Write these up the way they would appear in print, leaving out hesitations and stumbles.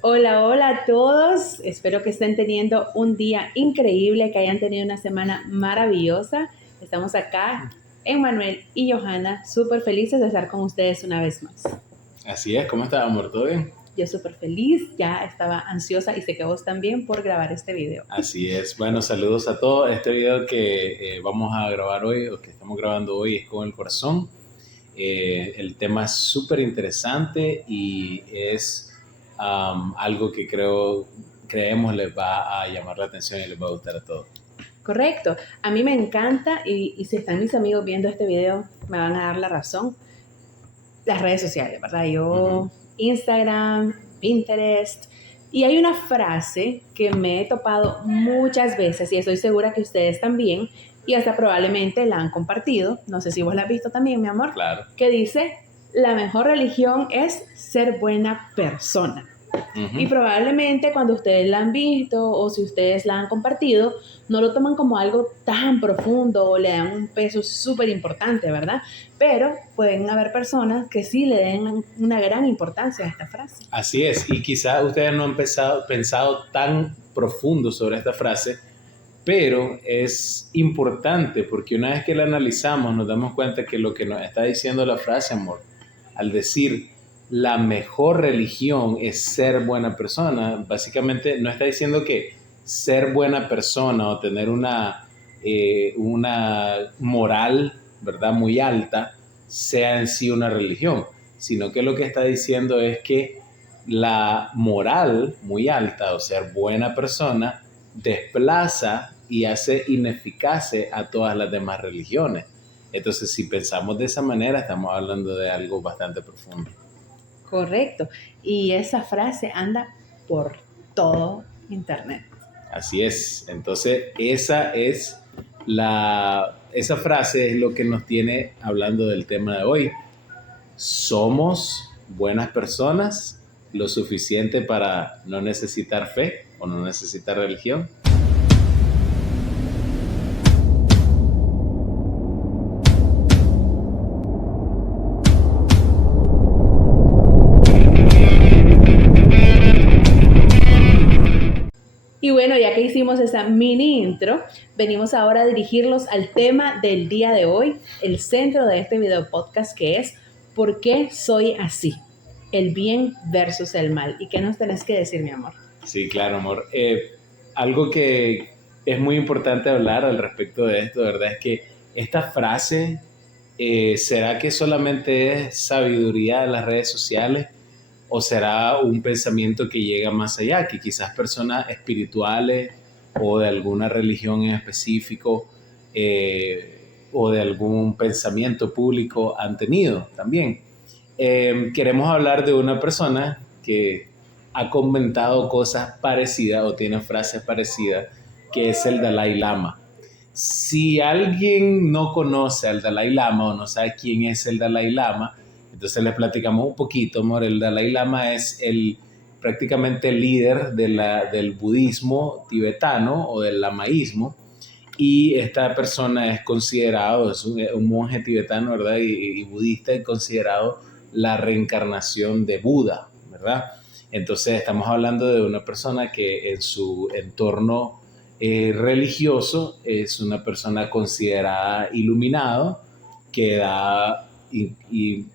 Hola, hola a todos. Espero que estén teniendo un día increíble, que hayan tenido una semana maravillosa. Estamos acá, Emmanuel y Johanna, súper felices de estar con ustedes una vez más. Así es, ¿cómo estás, amor? ¿Todo bien? Yo súper feliz, ya estaba ansiosa y sé que vos también por grabar este video. Así es. Bueno, saludos a todos. Este video que vamos a grabar hoy, o que estamos grabando hoy, es con el corazón. El tema es súper interesante y es algo que creemos les va a llamar la atención y les va a gustar a todos. Correcto, a mí me encanta y si están mis amigos viendo este video me van a dar la razón. Las redes sociales, ¿verdad? Ujú. Instagram, Pinterest. Y hay una frase que me he topado muchas veces y estoy segura que ustedes también, y hasta probablemente la han compartido, no sé si vos la has visto también, mi amor, Claro. que dice, la mejor religión es ser buena persona. Y Ujú. probablemente cuando ustedes la han visto o si ustedes la han compartido, no lo toman como algo tan profundo o le dan un peso súper importante, ¿verdad? Pero pueden haber personas que sí le den una gran importancia a esta frase. Así es, y quizás ustedes no han pensado tan profundo sobre esta frase, pero es importante porque una vez que la analizamos nos damos cuenta que lo que nos está diciendo la frase, amor, al decir la mejor religión es ser buena persona, básicamente no está diciendo que ser buena persona o tener una moral, ¿verdad?, muy alta sea en sí una religión, sino que lo que está diciendo es que la moral muy alta o ser buena persona desplaza y hace ineficaces a todas las demás religiones. Entonces, si pensamos de esa manera, estamos hablando de algo bastante profundo. Correcto. Y esa frase anda por todo Internet. Así es. Entonces, esa frase es lo que nos tiene hablando del tema de hoy. ¿Somos buenas personas lo suficiente para no necesitar fe o no necesitar religión? Y bueno, ya que hicimos esa mini intro, venimos ahora a dirigirlos al tema del día de hoy, el centro de este video podcast, que es ¿por qué soy así? El bien versus el mal. ¿Y qué nos tenés que decir, mi amor? Sí, claro, amor. Algo que es muy importante hablar al respecto de esto, ¿verdad? Es que esta frase, ¿será que solamente es sabiduría de las redes sociales o será un pensamiento que llega más allá, que quizás personas espirituales o de alguna religión en específico o de algún pensamiento público han tenido también? Queremos hablar de una persona que ha comentado cosas parecidas o tiene frases parecidas, que es el Dalai Lama. Si alguien no conoce al Dalai Lama o no sabe quién es el Dalai Lama, entonces les platicamos un poquito, amor. El Dalai Lama es prácticamente el líder del budismo tibetano o del lamaísmo, y esta persona es considerado, es un monje tibetano, ¿verdad? Y budista, y considerado la reencarnación de Buda, ¿verdad? Entonces estamos hablando de una persona que en su entorno religioso es una persona considerada iluminado, que da y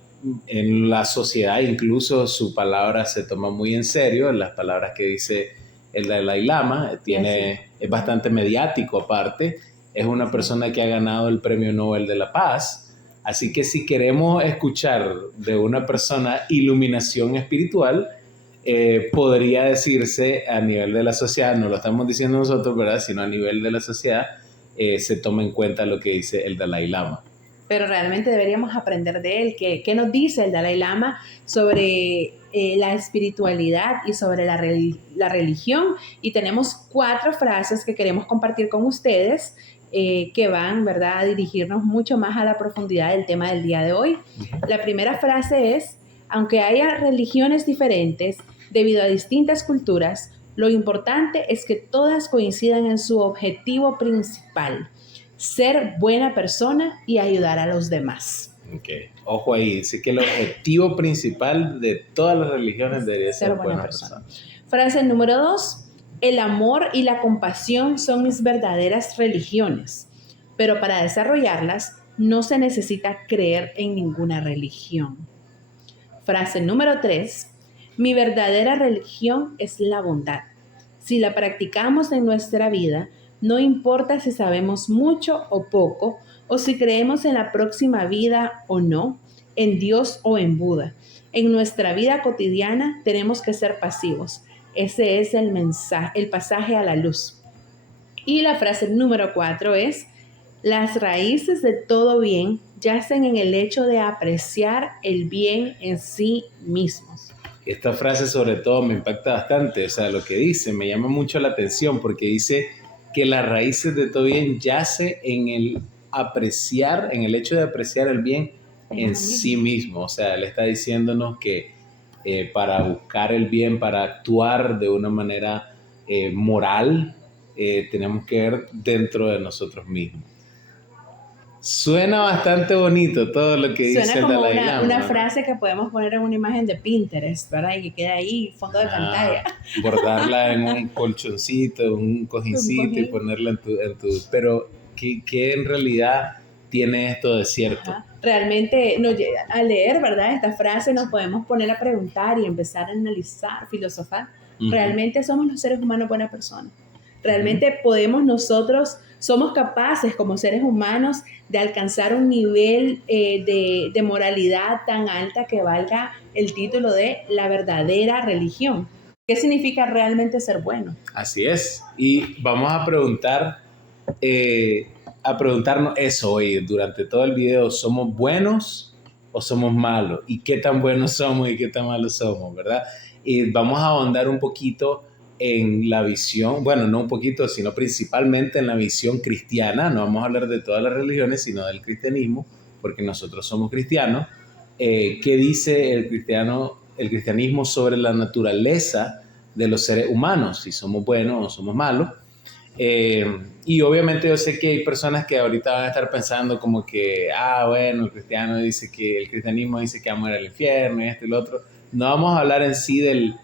en la sociedad incluso su palabra se toma muy en serio, las palabras que dice el Dalai Lama, es bastante mediático aparte, es una persona que ha ganado el Premio Nobel de la Paz, así que si queremos escuchar de una persona iluminación espiritual, podría decirse a nivel de la sociedad, no lo estamos diciendo nosotros, ¿verdad?, sino a nivel de la sociedad, se toma en cuenta lo que dice el Dalai Lama. Pero realmente deberíamos aprender de él. ¿Qué nos dice el Dalai Lama sobre la espiritualidad y sobre la religión? Y tenemos 4 frases que queremos compartir con ustedes que van, ¿verdad?, a dirigirnos mucho más a la profundidad del tema del día de hoy. La primera frase es, aunque haya religiones diferentes, debido a distintas culturas, lo importante es que todas coincidan en su objetivo principal: ser buena persona y ayudar a los demás. Ok, ojo ahí, dice que el objetivo principal de todas las religiones debería ser Ser buena buena persona. persona. Frase número 2. El amor y la compasión son mis verdaderas religiones, pero para desarrollarlas no se necesita creer en ninguna religión. Frase número 3. Mi verdadera religión es la bondad. Si la practicamos en nuestra vida, no importa si sabemos mucho o poco, o si creemos en la próxima vida o no, en Dios o en Buda. En nuestra vida cotidiana tenemos que ser pasivos. Ese es el mensaje, el pasaje a la luz. Y la frase número 4 es: las raíces de todo bien yacen en el hecho de apreciar el bien en sí mismos. Esta frase sobre todo me impacta bastante, o sea, lo que dice me llama mucho la atención porque dice que las raíces de todo bien yace en el apreciar, en el hecho de apreciar el bien en sí mismo. O sea, él está diciéndonos que para buscar el bien, para actuar de una manera moral, tenemos que ver dentro de nosotros mismos. Suena bastante bonito todo lo que dice el Dalai Lama. Suena como una frase que podemos poner en una imagen de Pinterest, ¿verdad? Y que queda ahí, fondo de pantalla. Bordarla en un colchoncito, un cojincito y ponerla en tu... Pero, ¿qué en realidad tiene esto de cierto? Ajá. Realmente, al leer, ¿verdad? Esta frase nos podemos poner a preguntar y empezar a analizar, filosofar. ¿Realmente somos los seres humanos buenas personas? ¿Realmente somos capaces como seres humanos de alcanzar un nivel de moralidad tan alta que valga el título de la verdadera religión? ¿Qué significa realmente ser bueno? Así es. Y vamos a preguntarnos eso hoy durante todo el video. ¿Somos buenos o somos malos? ¿Y qué tan buenos somos y qué tan malos somos, verdad? Y vamos a ahondar un poquito en la visión, bueno, no un poquito, sino principalmente en la visión cristiana. No vamos a hablar de todas las religiones, sino del cristianismo, porque nosotros somos cristianos. ¿Qué dice el cristianismo sobre la naturaleza de los seres humanos? Si somos buenos o somos malos. Y obviamente yo sé que hay personas que ahorita van a estar pensando como que, bueno, el cristianismo dice que vamos a ir al infierno y esto y lo otro. No vamos a hablar en sí del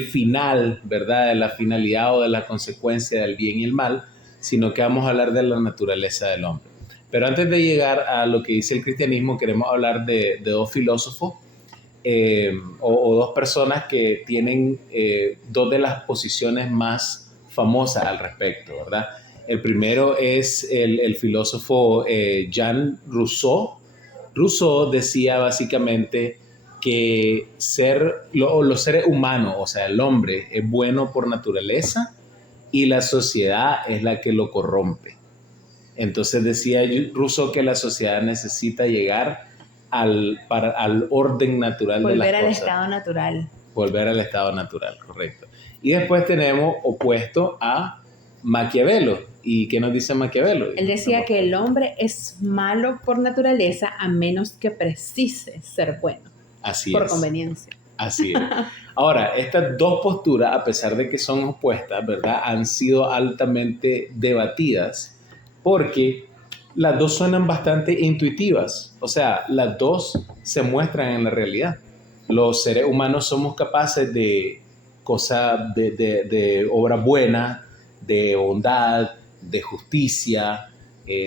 final, ¿verdad? De la finalidad o de la consecuencia del bien y el mal, sino que vamos a hablar de la naturaleza del hombre. Pero antes de llegar a lo que dice el cristianismo, queremos hablar de dos filósofos o dos personas que tienen dos de las posiciones más famosas al respecto, ¿verdad? El primero es el filósofo Jean Rousseau. Rousseau decía básicamente que los seres humanos, o sea, el hombre, es bueno por naturaleza y la sociedad es la que lo corrompe. Entonces decía Rousseau que la sociedad necesita llegar al orden natural de las cosas. Volver al estado natural. Volver al estado natural, correcto. Y después tenemos opuesto a Maquiavelo. ¿Y qué nos dice Maquiavelo? Él decía que el hombre es malo por naturaleza a menos que precise ser bueno. Así por es. Conveniencia. Así es. Ahora, estas dos posturas, a pesar de que son opuestas, ¿verdad?, han sido altamente debatidas porque las dos suenan bastante intuitivas. O sea, las dos se muestran en la realidad. Los seres humanos somos capaces de cosas, de obras buenas, de bondad, de justicia.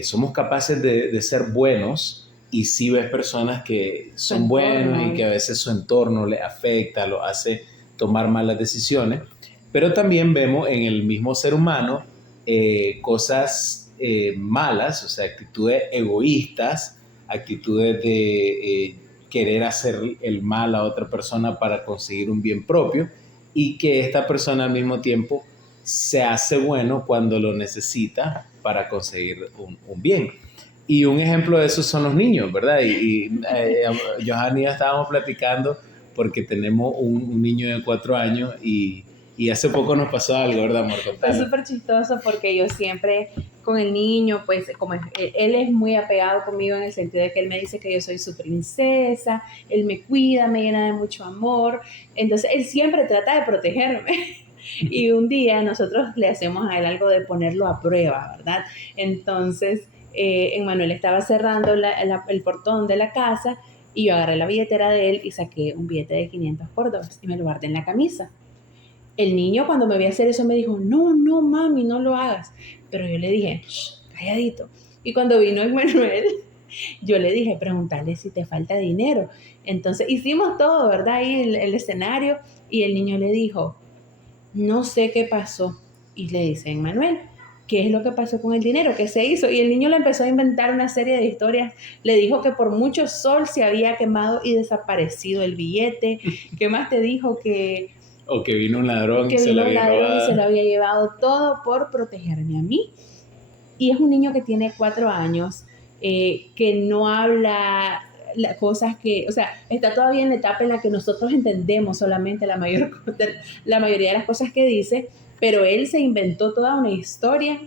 Somos capaces de ser buenos. Y sí ves personas que son buenos y que a veces su entorno les afecta, lo hace tomar malas decisiones. Pero también vemos en el mismo ser humano cosas malas, o sea, actitudes egoístas, actitudes de querer hacer el mal a otra persona para conseguir un bien propio, y que esta persona al mismo tiempo se hace bueno cuando lo necesita para conseguir un bien. Y un ejemplo de eso son los niños, ¿verdad? Johanny y yo estábamos platicando porque tenemos un niño de 4 años y hace poco nos pasó algo, ¿verdad, amor? Fue súper chistoso porque yo siempre con el niño, pues como él es muy apegado conmigo en el sentido de que él me dice que yo soy su princesa, él me cuida, me llena de mucho amor, entonces él siempre trata de protegerme. Y un día nosotros le hacemos a él algo de ponerlo a prueba, ¿verdad? Entonces Emmanuel estaba cerrando el portón de la casa y yo agarré la billetera de él y saqué un billete de 500 córdobas y me lo guardé en la camisa. El niño cuando me vio hacer eso me dijo, no, no, mami, no lo hagas. Pero yo le dije, "Shh, calladito". Y cuando vino Emmanuel, yo le dije, pregúntale si te falta dinero. Entonces hicimos todo, ¿verdad? Ahí el escenario y el niño le dijo, no sé qué pasó. Y le dice, Emmanuel, ¿qué es lo que pasó con el dinero? ¿Qué se hizo? Y el niño le empezó a inventar una serie de historias. Le dijo que por mucho sol se había quemado y desaparecido el billete. ¿Qué más te dijo? O que vino un ladrón y Que se lo vino un había ladrón y se robado. lo había llevado todo por protegerme a mí. Y es un niño que tiene 4 años, que no habla cosas que, o sea, está todavía en la etapa en la que nosotros entendemos solamente la mayoría de las cosas que dice, pero él se inventó toda una historia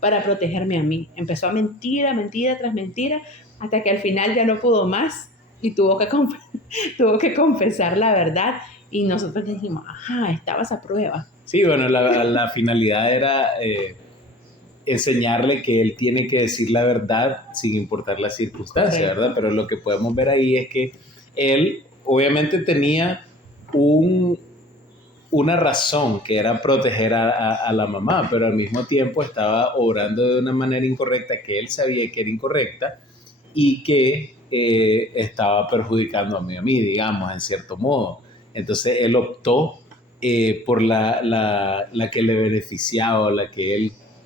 para protegerme a mí. Empezó a mentir, a mentira tras mentira, hasta que al final ya no pudo más y tuvo que confesar la verdad. Y nosotros le dijimos, ajá, estabas a prueba. Sí, bueno, la finalidad era enseñarle que él tiene que decir la verdad sin importar la circunstancia, ¿verdad? Correcto. Pero lo que podemos ver ahí es que él obviamente tenía un, una razón que era proteger a la mamá, pero al mismo tiempo estaba obrando de una manera incorrecta que él sabía que era incorrecta y que estaba perjudicando a mí, digamos, en cierto modo. Entonces él optó por la que le beneficiaba,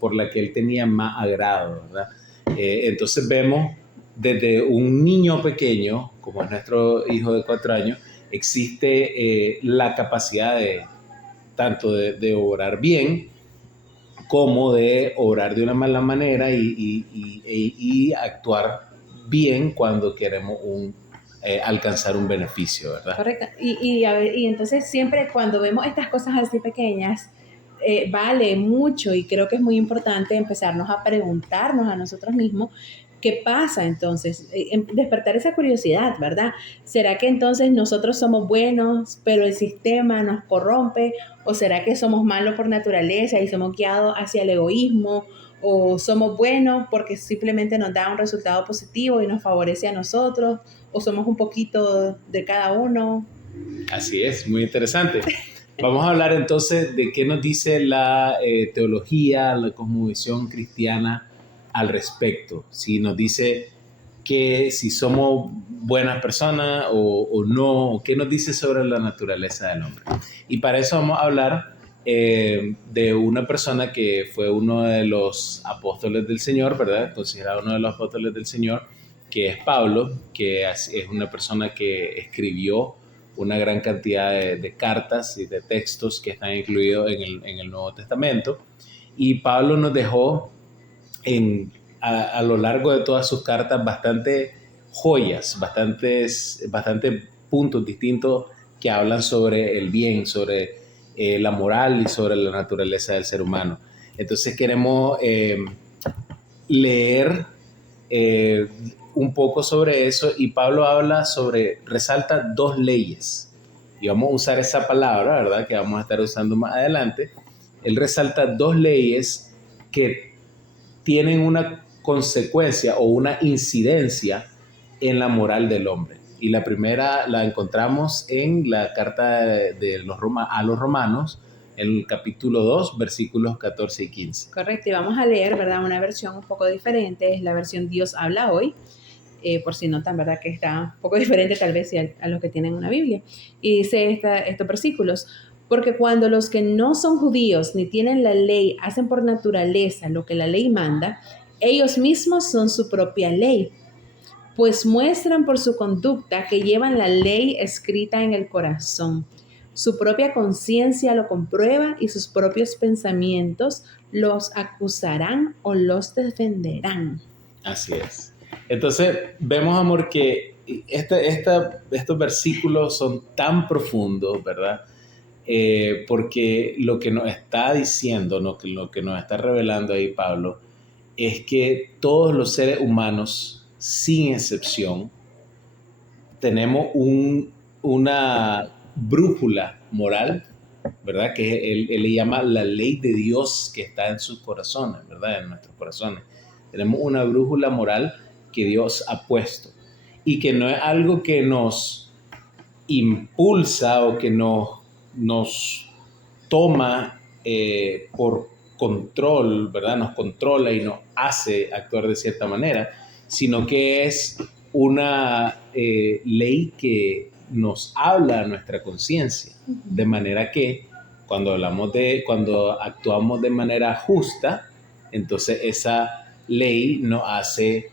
por la que él tenía más agrado, ¿verdad? Entonces vemos desde un niño pequeño, como es nuestro hijo de 4 años, existe la capacidad de tanto de obrar bien como de obrar de una mala manera y actuar bien cuando queremos alcanzar un beneficio, ¿verdad? Correcto. A ver, y entonces siempre cuando vemos estas cosas así pequeñas, vale mucho y creo que es muy importante empezarnos a preguntarnos a nosotros mismos qué pasa entonces, despertar esa curiosidad, ¿verdad? ¿Será que entonces nosotros somos buenos, pero el sistema nos corrompe? ¿O será que somos malos por naturaleza y somos guiados hacia el egoísmo? ¿O somos buenos porque simplemente nos da un resultado positivo y nos favorece a nosotros? ¿O somos un poquito de cada uno? Así es, muy interesante. Vamos a hablar entonces de qué nos dice la teología, la cosmovisión cristiana al respecto. Si nos dice que si somos buenas personas o no, o qué nos dice sobre la naturaleza del hombre. Y para eso vamos a hablar de una persona que fue uno de los apóstoles del Señor, ¿verdad? Considerado uno de los apóstoles del Señor, que es Pablo, que es una persona que escribió una gran cantidad de cartas y de textos que están incluidos en el Nuevo Testamento. Y Pablo nos dejó a lo largo de todas sus cartas bastante joyas, bastantes puntos distintos que hablan sobre el bien, sobre la moral y sobre la naturaleza del ser humano. Entonces queremos leer eh, un poco sobre eso y Pablo resalta 2 leyes. Y vamos a usar esa palabra, ¿verdad? Que vamos a estar usando más adelante. Él resalta 2 leyes que tienen una consecuencia o una incidencia en la moral del hombre. Y la primera la encontramos en la carta a los romanos, en el capítulo 2, versículos 14 y 15. Correcto, y vamos a leer, ¿verdad? Una versión un poco diferente, es la versión Dios habla hoy, por si notan, ¿verdad? Que está un poco diferente tal vez a los que tienen una Biblia. Y dice estos versículos, porque cuando los que no son judíos ni tienen la ley hacen por naturaleza lo que la ley manda, ellos mismos son su propia ley, pues muestran por su conducta que llevan la ley escrita en el corazón. Su propia conciencia lo comprueba y sus propios pensamientos los acusarán o los defenderán. Así es. Entonces, vemos, amor, que estos versículos son tan profundos, ¿verdad? Porque lo que nos está diciendo, lo que nos está revelando ahí Pablo, es que todos los seres humanos, sin excepción, tenemos una brújula moral, ¿verdad? Que él le llama la ley de Dios que está en sus corazones, ¿verdad? En nuestros corazones. Tenemos una brújula moral que Dios ha puesto y que no es algo que nos impulsa o que nos toma por control, ¿verdad? Nos controla y nos hace actuar de cierta manera, sino que es una ley que nos habla a nuestra conciencia, de manera que cuando actuamos de manera justa, entonces esa ley nos hace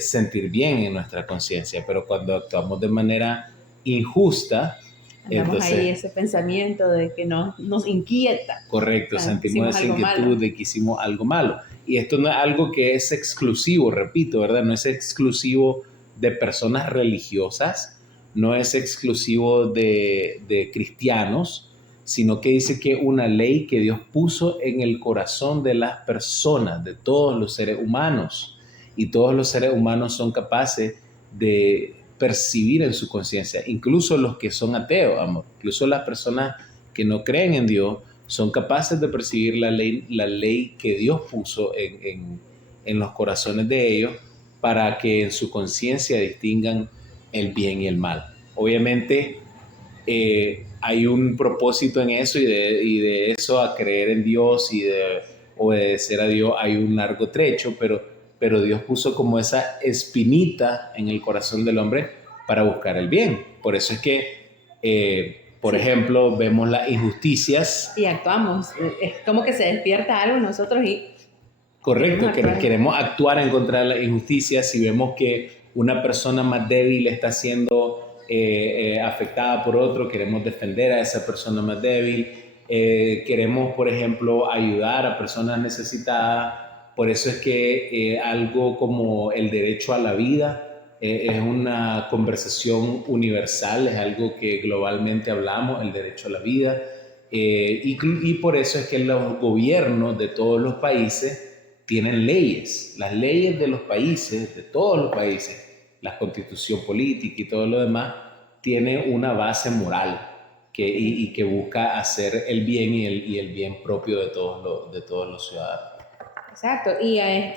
sentir bien en nuestra conciencia, pero cuando actuamos de manera injusta, Andamos ahí ese pensamiento de que nos inquieta. correcto, sentimos esa inquietud de que hicimos algo malo. Y esto no es algo que es exclusivo, repito, ¿verdad? No es exclusivo de personas religiosas, no es exclusivo de cristianos, sino que dice que una ley que Dios puso en el corazón de las personas, de todos los seres humanos. Y todos los seres humanos son capaces de percibir en su conciencia, incluso los que son ateos, amor, incluso las personas que no creen en Dios, son capaces de percibir la ley que Dios puso en los corazones de ellos para que en su conciencia distingan el bien y el mal. Obviamente hay un propósito en eso y de eso a creer en Dios y de obedecer a Dios hay un largo trecho, pero Dios puso como esa espinita en el corazón del hombre para buscar el bien. Por eso es que, por ejemplo, vemos las injusticias. Y actuamos. Es como que se despierta algo en nosotros y... Correcto, queremos actuar en contra de las injusticias. Si vemos que una persona más débil está siendo afectada por otro, queremos defender a esa persona más débil. Queremos, por ejemplo, ayudar a personas necesitadas. Por eso es que algo como el derecho a la vida es una conversación universal, es algo que globalmente hablamos, el derecho a la vida. Y por eso es que los gobiernos de todos los países tienen leyes, las leyes de los países, de todos los países, la constitución política y todo lo demás, tiene una base moral y que busca hacer el bien y el bien propio de todos los ciudadanos. Exacto, y a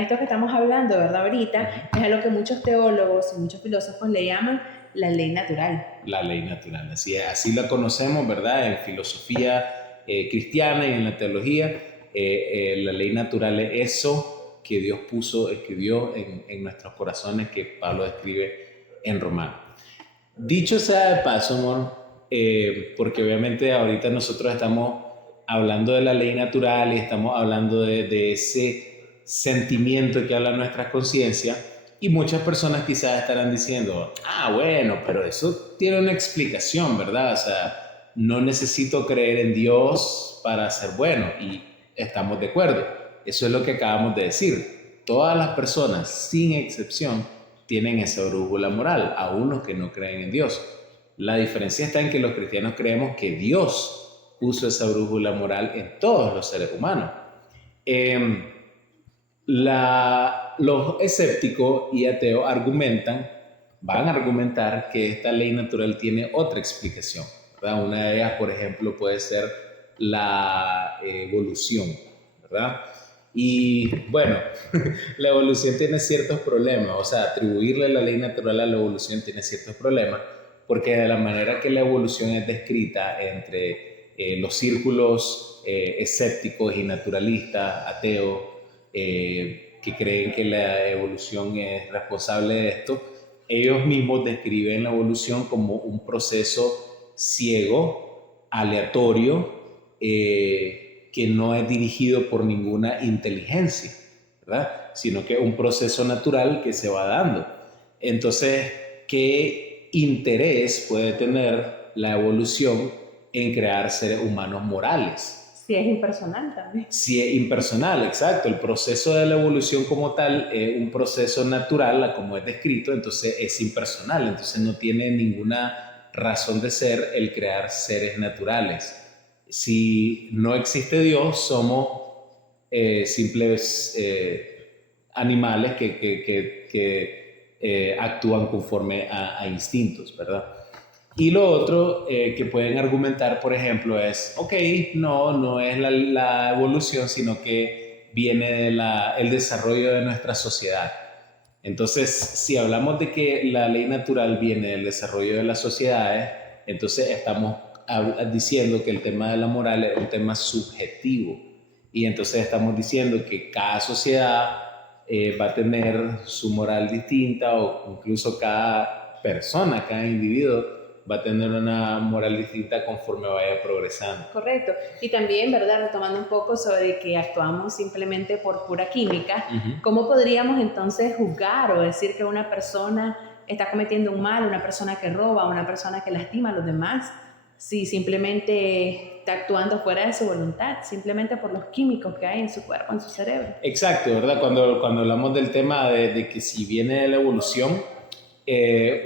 esto que estamos hablando, ¿verdad? Ahorita, es a lo que muchos teólogos y muchos filósofos le llaman la ley natural. La ley natural, así la conocemos, ¿verdad? En filosofía cristiana y en la teología. La ley natural es eso que Dios escribió en nuestros corazones, que Pablo describe en Romanos. Dicho sea de paso, amor, porque obviamente ahorita nosotros estamos hablando de la ley natural y estamos hablando de ese sentimiento que habla nuestra conciencia, y muchas personas quizás estarán diciendo, bueno, pero eso tiene una explicación, ¿verdad? O sea, no necesito creer en Dios para ser bueno, y estamos de acuerdo. Eso es lo que acabamos de decir. Todas las personas, sin excepción, tienen esa brújula moral, aún los que no creen en Dios. La diferencia está en que los cristianos creemos que Dios puso esa brújula moral en todos los seres humanos. Los escépticos y ateos van a argumentar que esta ley natural tiene otra explicación, ¿verdad? Una de ellas, por ejemplo, puede ser la evolución, ¿verdad? Y bueno, la evolución tiene ciertos problemas, o sea, atribuirle la ley natural a la evolución tiene ciertos problemas, porque de la manera que la evolución es descrita entre los círculos escépticos y naturalistas, ateos, que creen que la evolución es responsable de esto, ellos mismos describen la evolución como un proceso ciego, aleatorio, que no es dirigido por ninguna inteligencia, ¿verdad? Sino que es un proceso natural que se va dando. Entonces, ¿qué interés puede tener la evolución en crear seres humanos morales? Si es impersonal también. Si es impersonal, exacto. El proceso de la evolución como tal es un proceso natural, como es descrito, entonces es impersonal, entonces no tiene ninguna razón de ser el crear seres naturales. Si no existe Dios, somos simples animales que actúan conforme a instintos, ¿verdad? Y lo otro que pueden argumentar, por ejemplo, es, no es la evolución, sino que viene del desarrollo de nuestra sociedad. Entonces, si hablamos de que la ley natural viene del desarrollo de las sociedades, entonces estamos diciendo que el tema de la moral es un tema subjetivo. Y entonces estamos diciendo que cada sociedad va a tener su moral distinta, o incluso cada persona, cada individuo va a tener una moral distinta conforme vaya progresando. Correcto. Y también, ¿verdad? Retomando un poco sobre que actuamos simplemente por pura química, ¿cómo podríamos entonces juzgar o decir que una persona está cometiendo un mal, una persona que roba, una persona que lastima a los demás, si simplemente está actuando fuera de su voluntad, simplemente por los químicos que hay en su cuerpo, en su cerebro? Exacto, ¿verdad? Cuando hablamos del tema de que si viene de la evolución,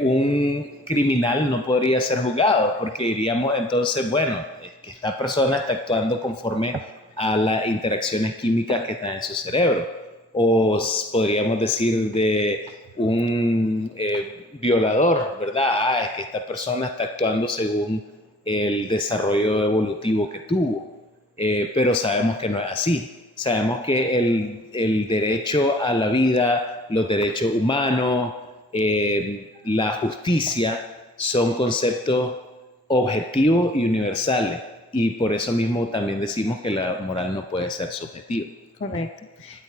un criminal no podría ser juzgado, porque diríamos entonces, bueno, es que esta persona está actuando conforme a las interacciones químicas que están en su cerebro. O podríamos decir de un violador, ¿verdad? Es que esta persona está actuando según el desarrollo evolutivo que tuvo. Pero sabemos que no es así. Sabemos que el derecho a la vida, los derechos humanos, la justicia son conceptos objetivos y universales, y por eso mismo también decimos que la moral no puede ser subjetiva. Correcto.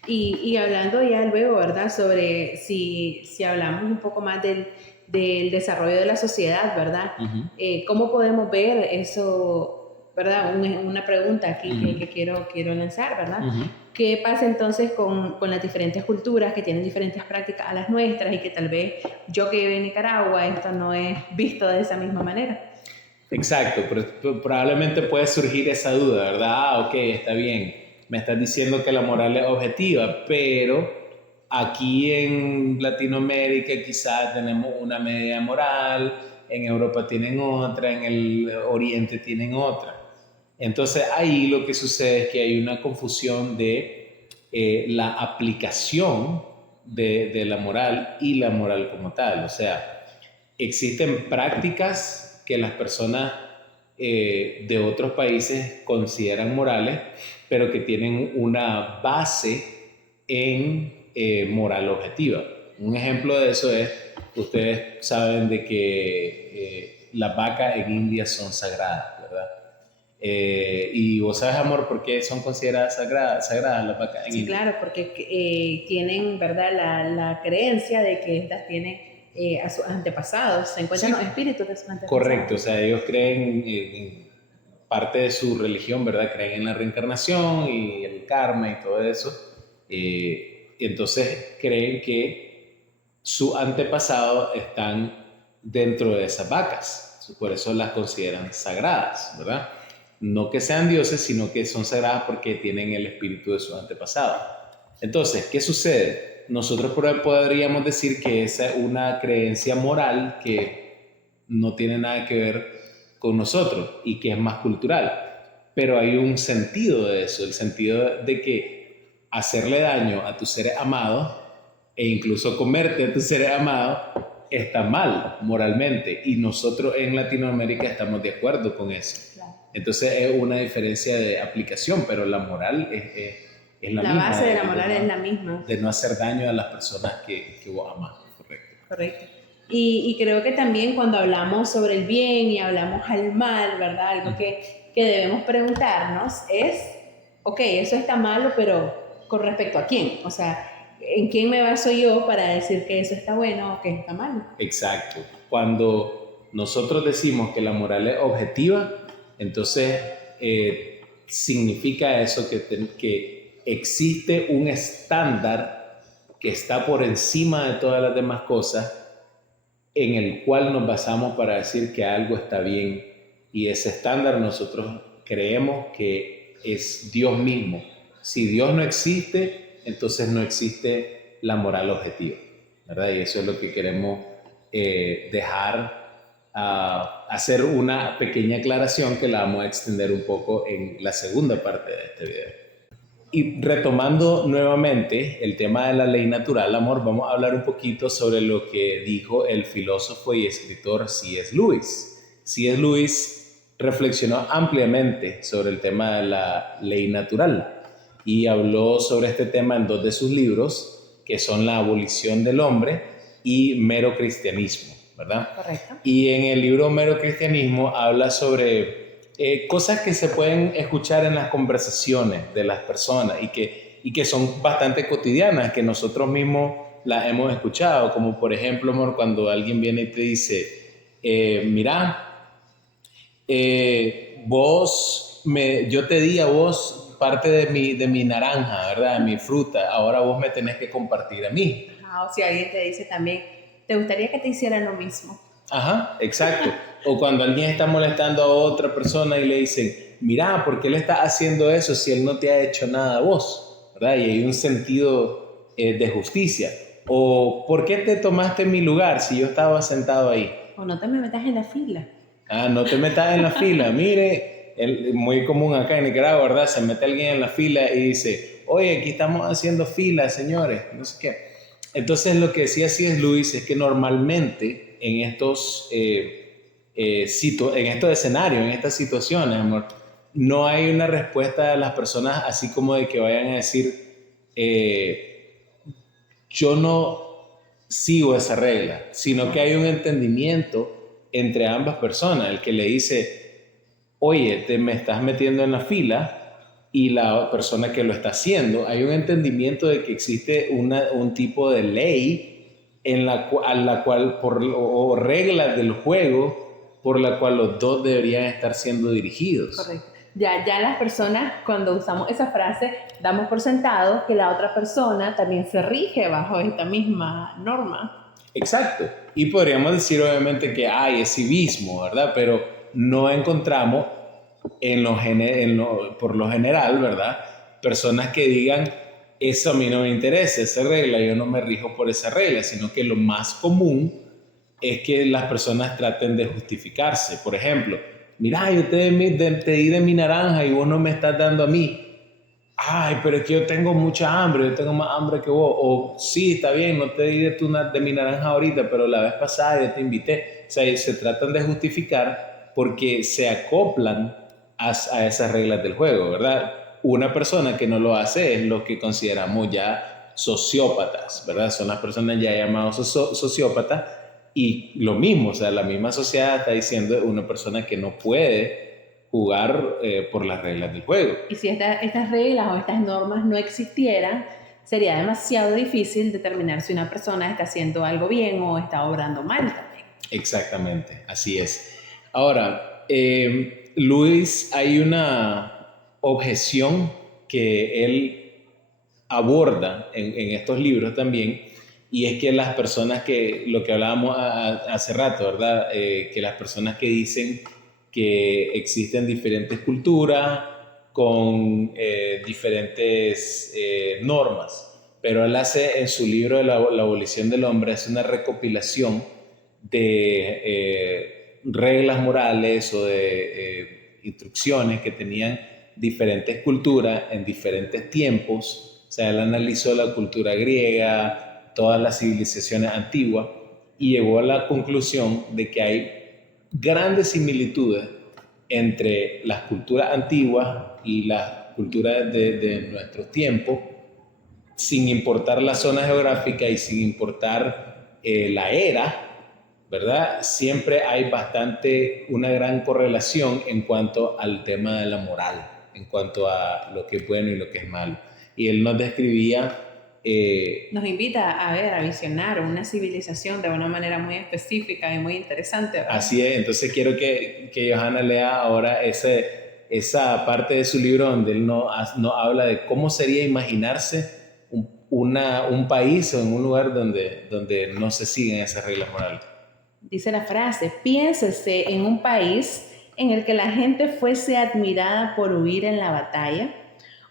Y hablando ya luego, ¿verdad? Sobre si hablamos un poco más del desarrollo de la sociedad, ¿verdad? ¿Cómo podemos ver eso, ¿verdad? Una pregunta aquí que quiero lanzar, ¿verdad? ¿Qué pasa entonces con las diferentes culturas que tienen diferentes prácticas a las nuestras, y que tal vez yo que vivo en Nicaragua esto no es visto de esa misma manera? Exacto, pero probablemente puede surgir esa duda, ¿verdad? Ok, está bien, me estás diciendo que la moral es objetiva, pero aquí en Latinoamérica quizás tenemos una media moral, en Europa tienen otra, en el Oriente tienen otra. Entonces ahí lo que sucede es que hay una confusión de la aplicación de la moral y la moral como tal. O sea, existen prácticas que las personas de otros países consideran morales, pero que tienen una base en moral objetiva. Un ejemplo de eso es, ustedes saben de que las vacas en India son sagradas, ¿verdad? Y vos sabes, amor, por qué son consideradas sagradas las vacas en India. Sí, claro, porque tienen, ¿verdad?, la creencia de que estas tienen a sus antepasados, se encuentran los espíritus de sus antepasados. Correcto, o sea, ellos creen en parte de su religión, ¿verdad? Creen en la reencarnación y el karma y todo eso. Entonces creen que sus antepasados están dentro de esas vacas, por eso las consideran sagradas, ¿verdad? No que sean dioses, sino que son sagradas porque tienen el espíritu de sus antepasados. Entonces, ¿qué sucede? Nosotros podríamos decir que esa es una creencia moral que no tiene nada que ver con nosotros y que es más cultural. Pero hay un sentido de eso, el sentido de que hacerle daño a tus seres amados e incluso comerte a tus seres amados está mal moralmente, y nosotros en Latinoamérica estamos de acuerdo con eso. Claro. Entonces es una diferencia de aplicación, pero la moral es la misma. La base de la moral es la misma. De no hacer daño a las personas que vos amás. Correcto. Y creo que también cuando hablamos sobre el bien y hablamos al mal, ¿verdad? Algo que debemos preguntarnos es, ok, eso está malo, pero ¿con respecto a quién? O sea, ¿en quién me baso yo para decir que eso está bueno o que está malo? Exacto. Cuando nosotros decimos que la moral es objetiva, entonces significa eso, que existe un estándar que está por encima de todas las demás cosas, en el cual nos basamos para decir que algo está bien, y ese estándar nosotros creemos que es Dios mismo. Si Dios no existe, entonces no existe la moral objetiva, ¿verdad? Y eso es lo que queremos hacer una pequeña aclaración que la vamos a extender un poco en la segunda parte de este video. Y retomando nuevamente el tema de la ley natural, amor, vamos a hablar un poquito sobre lo que dijo el filósofo y escritor C.S. Lewis. C.S. Lewis reflexionó ampliamente sobre el tema de la ley natural y habló sobre este tema en dos de sus libros, que son La abolición del hombre y Mero cristianismo, ¿verdad? Correcto. Y en el libro Mero cristianismo habla sobre cosas que se pueden escuchar en las conversaciones de las personas y que son bastante cotidianas, que nosotros mismos las hemos escuchado, como por ejemplo, amor, cuando alguien viene y te dice, mira, yo te di a vos parte de mi naranja, ¿verdad? De mi fruta, ahora vos me tenés que compartir a mí. O si alguien te dice también, ¿te gustaría que te hicieran lo mismo? Ajá, exacto. O cuando alguien está molestando a otra persona y le dicen, mira, ¿por qué le estás haciendo eso si él no te ha hecho nada a vos? ¿Verdad? Y hay un sentido de justicia. O ¿por qué te tomaste mi lugar si yo estaba sentado ahí? O no te me metas en la fila. Ah, no te metas en la fila. Mire, muy común acá en Nicaragua, ¿verdad? Se mete alguien en la fila y dice, oye, aquí estamos haciendo fila, señores. No sé qué. Entonces lo que decía C.S. Lewis es que normalmente en en estos escenarios, en estas situaciones, amor, no hay una respuesta de las personas así como de que vayan a decir, yo no sigo esa regla, sino que hay un entendimiento entre ambas personas, el que le dice, oye, te me estás metiendo en la fila, y la persona que lo está haciendo, hay un entendimiento de que existe un tipo de ley a la cual, o reglas del juego por la cual los dos deberían estar siendo dirigidos. Correcto. Ya las personas, cuando usamos esa frase, damos por sentado que la otra persona también se rige bajo esta misma norma. Exacto. Y podríamos decir obviamente que hay civismo, ¿verdad? Pero no encontramos por lo general, ¿verdad? Personas que digan, eso a mí no me interesa, esa regla, yo no me rijo por esa regla, sino que lo más común es que las personas traten de justificarse. Por ejemplo, mira, yo te di de mi naranja y vos no me estás dando a mí. Ay, pero es que yo tengo mucha hambre, yo tengo más hambre que vos. O sí, está bien, no te di de mi naranja ahorita, pero la vez pasada yo te invité. O sea, se tratan de justificar porque se acoplan a esas reglas del juego, ¿verdad? Una persona que no lo hace es lo que consideramos ya sociópatas, ¿verdad? Son las personas ya llamadas sociópatas y lo mismo, o sea, la misma sociedad está diciendo una persona que no puede jugar por las reglas del juego. Y si estas reglas o estas normas no existieran, sería demasiado difícil determinar si una persona está haciendo algo bien o está obrando mal también. Exactamente, así es. Ahora, Luis, hay una objeción que él aborda en estos libros también, y es que las personas lo que hablábamos hace rato, ¿verdad? Que las personas que dicen que existen diferentes culturas con diferentes normas, pero él hace en su libro de la abolición del hombre, hace una recopilación de reglas morales o de instrucciones que tenían diferentes culturas en diferentes tiempos. O sea, él analizó la cultura griega, todas las civilizaciones antiguas y llegó a la conclusión de que hay grandes similitudes entre las culturas antiguas y las culturas de nuestros tiempos, sin importar la zona geográfica y sin importar la era, ¿verdad? Siempre hay una gran correlación en cuanto al tema de la moral, en cuanto a lo que es bueno y lo que es malo. Y él nos describía... nos invita a ver, a visionar una civilización de una manera muy específica y muy interesante, ¿verdad? Así es, entonces quiero que Johanna lea ahora esa parte de su libro donde él no habla de cómo sería imaginarse un país o en un lugar donde no se siguen esas reglas morales. Dice la frase, piénsese en un país en el que la gente fuese admirada por huir en la batalla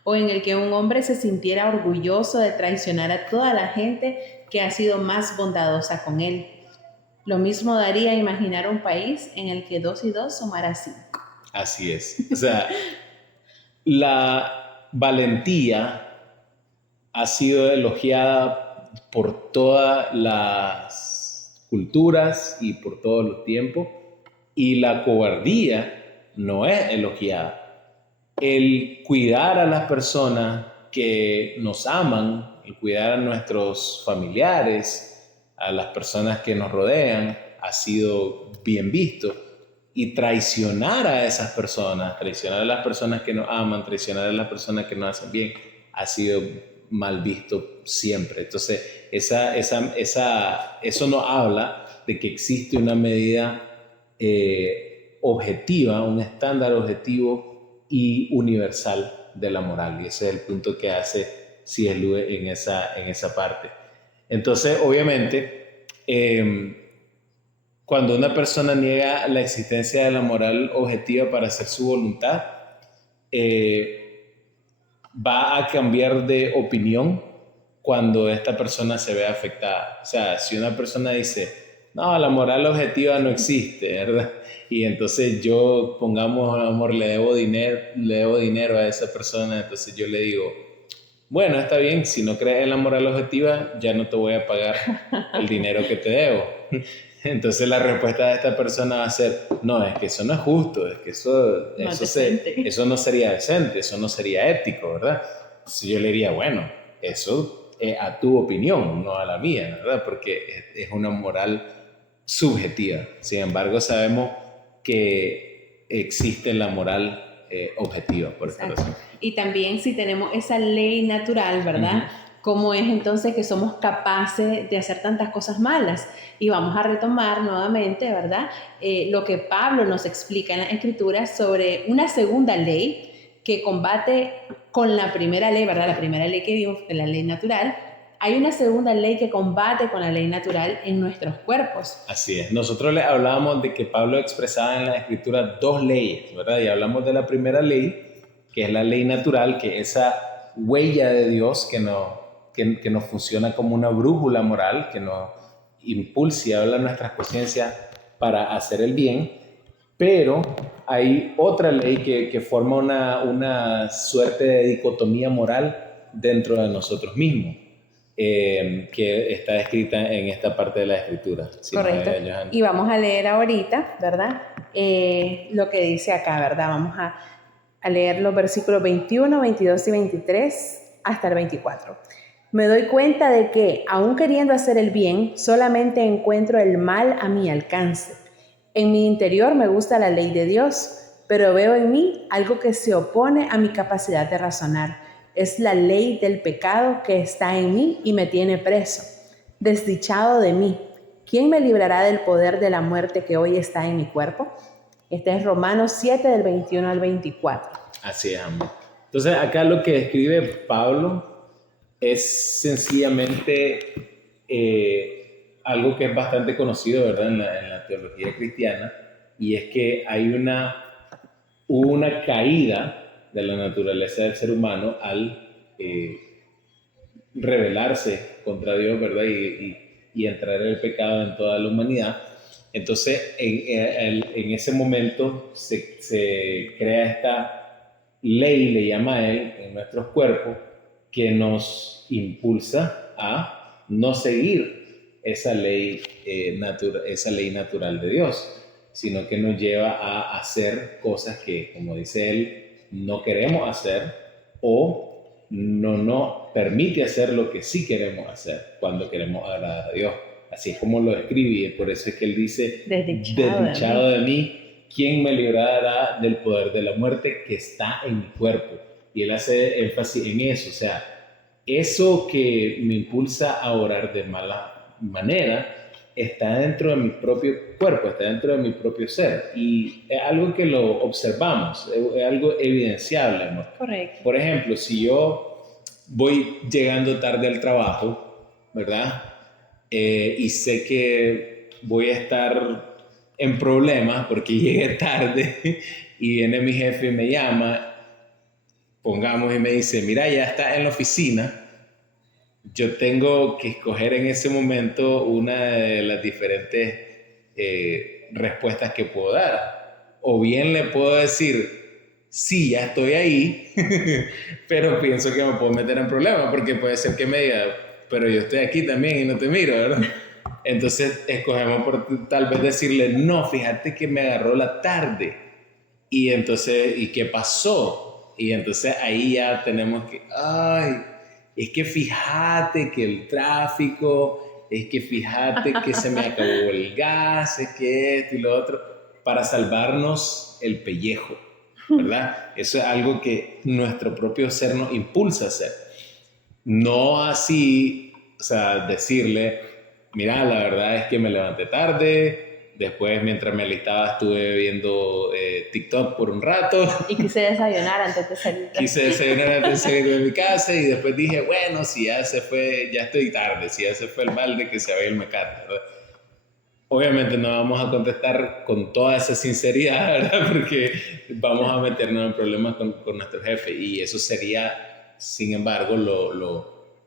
o en el que un hombre se sintiera orgulloso de traicionar a toda la gente que ha sido más bondadosa con él. Lo mismo daría imaginar un país en el que 2 y 2 sumara 5. Así es. O sea, la valentía ha sido elogiada por todas las culturas y por todos los tiempos, y la cobardía no es elogiada. El cuidar a las personas que nos aman, el cuidar a nuestros familiares, a las personas que nos rodean, ha sido bien visto. y traicionar a esas personas, traicionar a las personas que nos aman, traicionar a las personas que nos hacen bien, ha sido mal visto siempre. Entonces, eso nos habla de que existe una medida objetiva, un estándar objetivo y universal de la moral. Y ese es el punto que hace C.S. Lewis en esa parte. Entonces, obviamente, cuando una persona niega la existencia de la moral objetiva para hacer su voluntad, va a cambiar de opinión cuando esta persona se ve afectada. O sea, si una persona dice, no, la moral objetiva no existe, ¿verdad? Y entonces yo, pongamos, amor, le debo dinero a esa persona, entonces yo le digo, bueno, está bien, si no crees en la moral objetiva, ya no te voy a pagar el dinero que te debo. Entonces la respuesta de esta persona va a ser, no, es que eso no es justo, es que eso no sería decente, eso no sería ético, ¿verdad? Entonces yo le diría, bueno, eso es a tu opinión, no a la mía, ¿verdad? Porque es una moral subjetiva. Sin embargo, sabemos que existe la moral objetiva, por esta razón. Y también si tenemos esa ley natural, ¿verdad? ¿Cómo es entonces que somos capaces de hacer tantas cosas malas? Y vamos a retomar nuevamente, ¿verdad? Lo que Pablo nos explica en las Escrituras sobre una segunda ley que combate con la primera ley, ¿verdad? La primera ley que vimos, la ley natural. Hay una segunda ley que combate con la ley natural en nuestros cuerpos. Así es. Nosotros le hablábamos de que Pablo expresaba en la Escritura dos leyes, ¿verdad? Y hablamos de la primera ley, que es la ley natural, que es esa huella de Dios que nos funciona como una brújula moral, que nos impulsa y habla nuestras conciencias para hacer el bien. Pero hay otra ley que forma una suerte de dicotomía moral dentro de nosotros mismos. Que está escrita en esta parte de la Escritura. Correcto. Y vamos a leer ahorita, ¿verdad? Lo que dice acá, ¿verdad? Vamos a leer los versículos 21, 22 y 23 hasta el 24. Me doy cuenta de que, aun queriendo hacer el bien, solamente encuentro el mal a mi alcance. En mi interior me gusta la ley de Dios, pero veo en mí algo que se opone a mi capacidad de razonar. Es la ley del pecado que está en mí y me tiene preso. Desdichado de mí, ¿quién me librará del poder de la muerte que hoy está en mi cuerpo? Este es Romanos 7, del 21 al 24. Así es, amor. Entonces, acá lo que escribe Pablo es sencillamente algo que es bastante conocido, ¿verdad? En la teología cristiana, y es que hubo una caída de la naturaleza del ser humano al rebelarse contra Dios, ¿verdad? Y entrar en el pecado en toda la humanidad. Entonces, en ese momento se crea esta ley, le llama a él, en nuestros cuerpos, que nos impulsa a no seguir esa ley natural de Dios, sino que nos lleva a hacer cosas que, como dice él, no queremos hacer o no nos permite hacer lo que sí queremos hacer cuando queremos agradar a Dios. Así es como lo escribe, y por eso es que él dice, desdichado de mí, ¿quién me librará del poder de la muerte que está en mi cuerpo? Y él hace énfasis en eso, o sea, eso que me impulsa a orar de mala manera está dentro de mi propio cuerpo, está dentro de mi propio ser, y es algo que lo observamos, es algo evidenciable, amor. Correcto. Por ejemplo, si yo voy llegando tarde al trabajo, ¿verdad? Y sé que voy a estar en problemas porque llegué tarde y viene mi jefe y me llama, pongamos, y me dice, mira, ya estás en la oficina. Yo tengo que escoger en ese momento una de las diferentes respuestas que puedo dar. O bien le puedo decir, sí, ya estoy ahí, pero pienso que me puedo meter en problemas, porque puede ser que me diga, pero yo estoy aquí también y no te miro, ¿verdad? Entonces escogemos por tal vez decirle, no, fíjate que me agarró la tarde. Y entonces, ¿y qué pasó? Y entonces ahí ya tenemos que, ay, es que fíjate que el tráfico, es que fíjate que se me acabó el gas, es que esto y lo otro. para salvarnos el pellejo, ¿verdad? Eso es algo que nuestro propio ser nos impulsa a hacer. No así, o sea, decirle, mira, la verdad es que me levanté tarde, después mientras me alistaba estuve viendo TikTok por un rato. Y quise desayunar antes de salir. Quise desayunar antes de salir de mi casa y después dije, bueno, si ya se fue, ya estoy tarde, si ya se fue el balde, que se vaya el mecate, ¿verdad? Obviamente no vamos a contestar con toda esa sinceridad, ¿verdad? Porque vamos a meternos en problemas con nuestro jefe y eso sería, sin embargo,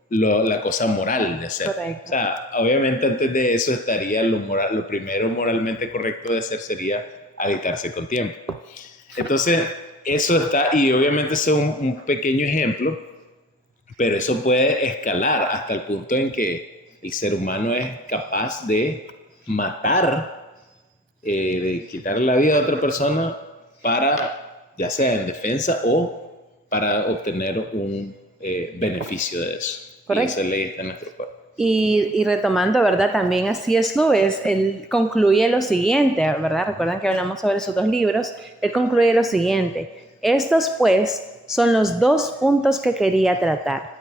la cosa moral de hacer. Correcto. O sea, obviamente antes de eso estaría lo primero moralmente correcto de hacer sería alistarse con tiempo. Entonces, eso está, y obviamente es un pequeño ejemplo, pero eso puede escalar hasta el punto en que el ser humano es capaz de matar, de quitarle la vida a otra persona para, ya sea en defensa o para obtener un beneficio de eso. Correcto. Y esa ley está en nuestro cuerpo. Y retomando, ¿verdad? También así es Lewis, él concluye lo siguiente, ¿verdad? Recuerdan que hablamos sobre sus 2 libros. Él concluye lo siguiente: estos, pues, son los 2 puntos que quería tratar.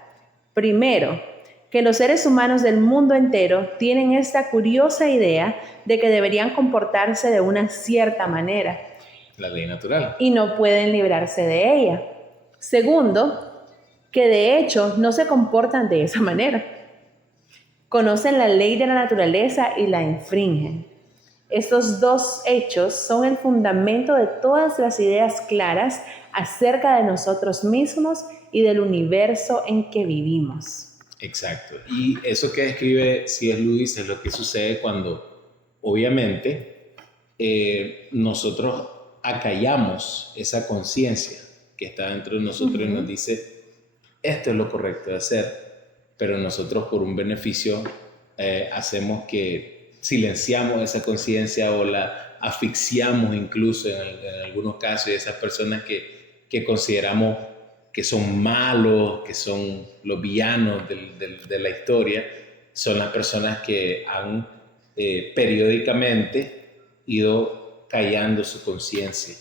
Primero, que los seres humanos del mundo entero tienen esta curiosa idea de que deberían comportarse de una cierta manera. La ley natural. Y no pueden librarse de ella. Segundo, que de hecho no se comportan de esa manera. Conocen la ley de la naturaleza y la infringen. Estos 2 hechos son el fundamento de todas las ideas claras acerca de nosotros mismos y del universo en que vivimos. Exacto. Y eso que describe C.S. Lewis es lo que sucede cuando, obviamente, nosotros acallamos esa conciencia que está dentro de nosotros y nos dice, esto es lo correcto de hacer. Pero nosotros por un beneficio hacemos que silenciamos esa conciencia o la asfixiamos incluso en algunos casos, y esas personas que consideramos que son malos, que son los villanos de la historia, son las personas que han periódicamente ido callando su conciencia,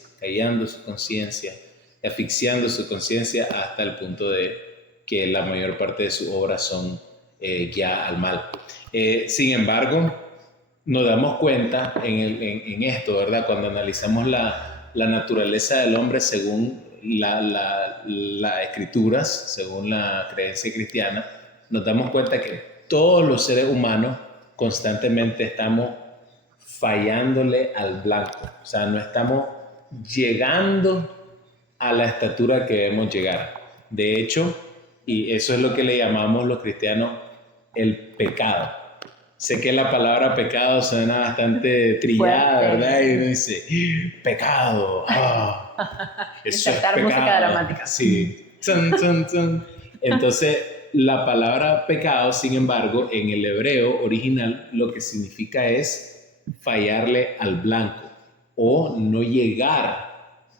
asfixiando su conciencia hasta el punto de que la mayor parte de sus obras son guiadas al mal. Sin embargo, nos damos cuenta en esto, ¿verdad? Cuando analizamos la naturaleza del hombre según las escrituras, según la creencia cristiana, nos damos cuenta que todos los seres humanos constantemente estamos fallándole al blanco. O sea, no estamos llegando a la estatura que debemos llegar. De hecho, y eso es lo que le llamamos los cristianos el pecado. Sé que la palabra pecado suena bastante trillada, ¿verdad? Y uno dice, pecado, eso es pecado. Música dramática. Sí. Entonces, la palabra pecado, sin embargo, en el hebreo original, lo que significa es fallarle al blanco o no llegar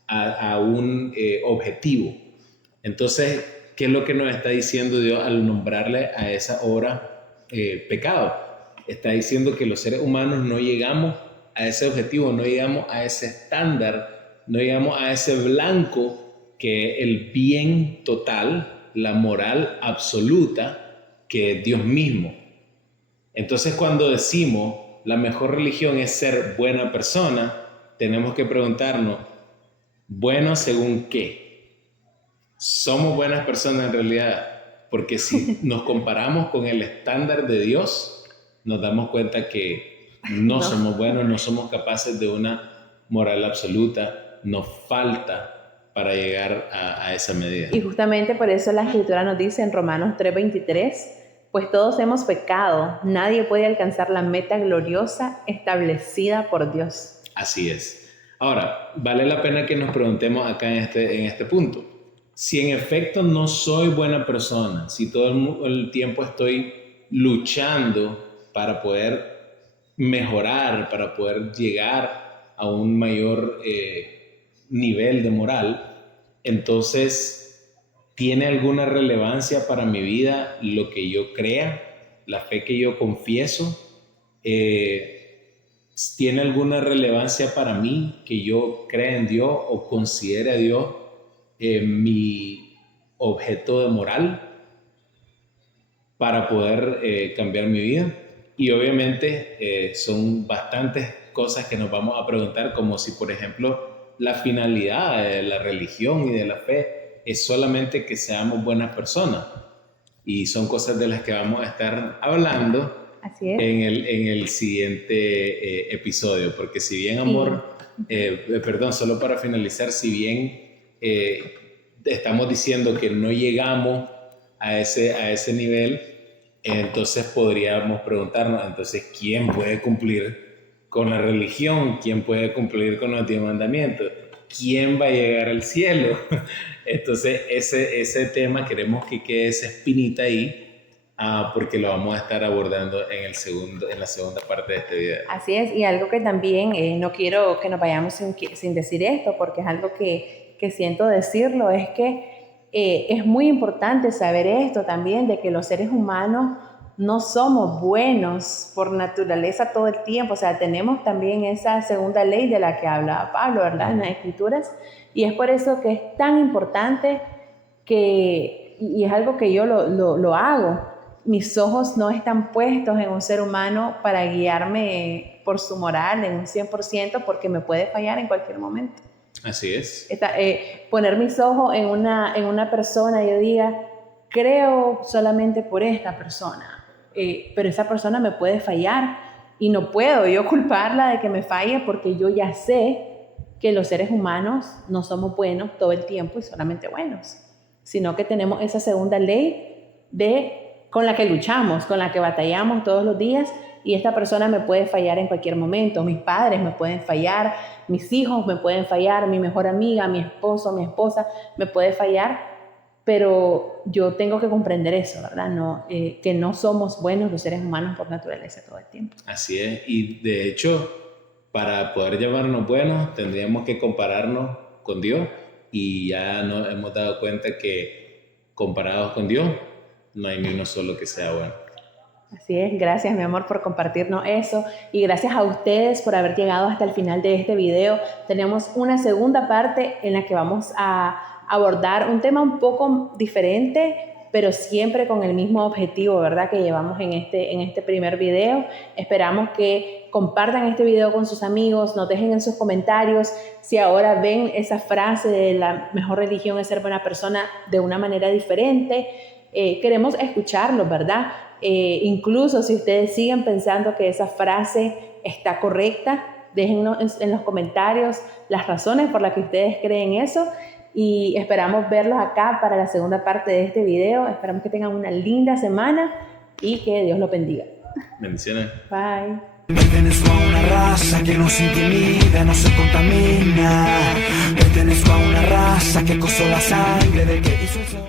a un objetivo. Entonces, ¿qué es lo que nos está diciendo Dios al nombrarle a esa obra pecado? Está diciendo que los seres humanos no llegamos a ese objetivo, no llegamos a ese estándar, no llegamos a ese blanco que es el bien total, la moral absoluta, que es Dios mismo. Entonces, cuando decimos la mejor religión es ser buena persona, tenemos que preguntarnos, ¿bueno según qué? ¿Somos buenas personas en realidad? Porque si nos comparamos con el estándar de Dios, nos damos cuenta que no somos buenos, no somos capaces de una moral absoluta, nos falta para llegar a esa medida. Y justamente por eso la Escritura nos dice en Romanos 3:23, pues todos hemos pecado, nadie puede alcanzar la meta gloriosa establecida por Dios. Así es. Ahora, vale la pena que nos preguntemos acá en este punto. Si en efecto no soy buena persona, si todo el tiempo estoy luchando para poder mejorar, para poder llegar a un mayor nivel de moral, entonces, ¿tiene alguna relevancia para mi vida lo que yo crea, la fe que yo confieso? ¿tiene alguna relevancia para mí que yo crea en Dios o considere a Dios mi objeto de moral para poder cambiar mi vida? Y obviamente son bastantes cosas que nos vamos a preguntar, como si, por ejemplo, la finalidad de la religión y de la fe es solamente que seamos buenas personas. Y son cosas de las que vamos a estar hablando Así es. en el siguiente episodio, porque si bien, amor, perdón, solo para finalizar, si bien estamos diciendo que no llegamos a ese nivel, entonces podríamos preguntarnos, entonces, ¿quién puede cumplir con la religión? ¿Quién puede cumplir con los 10 mandamientos? ¿Quién va a llegar al cielo? Entonces, ese tema queremos que quede esa espinita ahí, porque lo vamos a estar abordando en la segunda parte de este video. Así es, y algo que también no quiero que nos vayamos sin decir esto, porque es algo que siento decirlo, es que es muy importante saber esto también, de que los seres humanos no somos buenos por naturaleza todo el tiempo. O sea, tenemos también esa segunda ley de la que habla Pablo, ¿verdad?, en las Escrituras, y es por eso que es tan importante y es algo que yo lo hago. Mis ojos no están puestos en un ser humano para guiarme por su moral en un 100%, porque me puede fallar en cualquier momento. Así es. Poner mis ojos en una persona y yo diga, creo solamente por esta persona, pero esa persona me puede fallar y no puedo yo culparla de que me falle, porque yo ya sé que los seres humanos no somos buenos todo el tiempo y solamente buenos, sino que tenemos esa segunda ley con la que luchamos, con la que batallamos todos los días, y esta persona me puede fallar en cualquier momento. Mis padres me pueden fallar, mis hijos me pueden fallar, mi mejor amiga, mi esposo, mi esposa me puede fallar, pero yo tengo que comprender eso, ¿verdad? Que no somos buenos los seres humanos por naturaleza todo el tiempo. Así es, y de hecho, para poder llamarnos buenos, tendríamos que compararnos con Dios, y ya nos hemos dado cuenta que comparados con Dios, no hay ni uno solo que sea bueno. Así es, gracias mi amor por compartirnos eso, y gracias a ustedes por haber llegado hasta el final de este video. Tenemos una segunda parte en la que vamos a abordar un tema un poco diferente, pero siempre con el mismo objetivo, ¿verdad?, que llevamos en este primer video. Esperamos que compartan este video con sus amigos, nos dejen en sus comentarios si ahora ven esa frase de la mejor religión es ser buena persona de una manera diferente. Queremos escucharlos, ¿verdad? Incluso si ustedes siguen pensando que esa frase está correcta, déjennos en los comentarios las razones por las que ustedes creen eso, y esperamos verlos acá para la segunda parte de este video. Esperamos que tengan una linda semana y que Dios los bendiga. Bendiciones. Bye. Pertenezco a una raza que no se intimida, no se contamina. Pertenezco a una raza que cosó la sangre de que hizo el sol.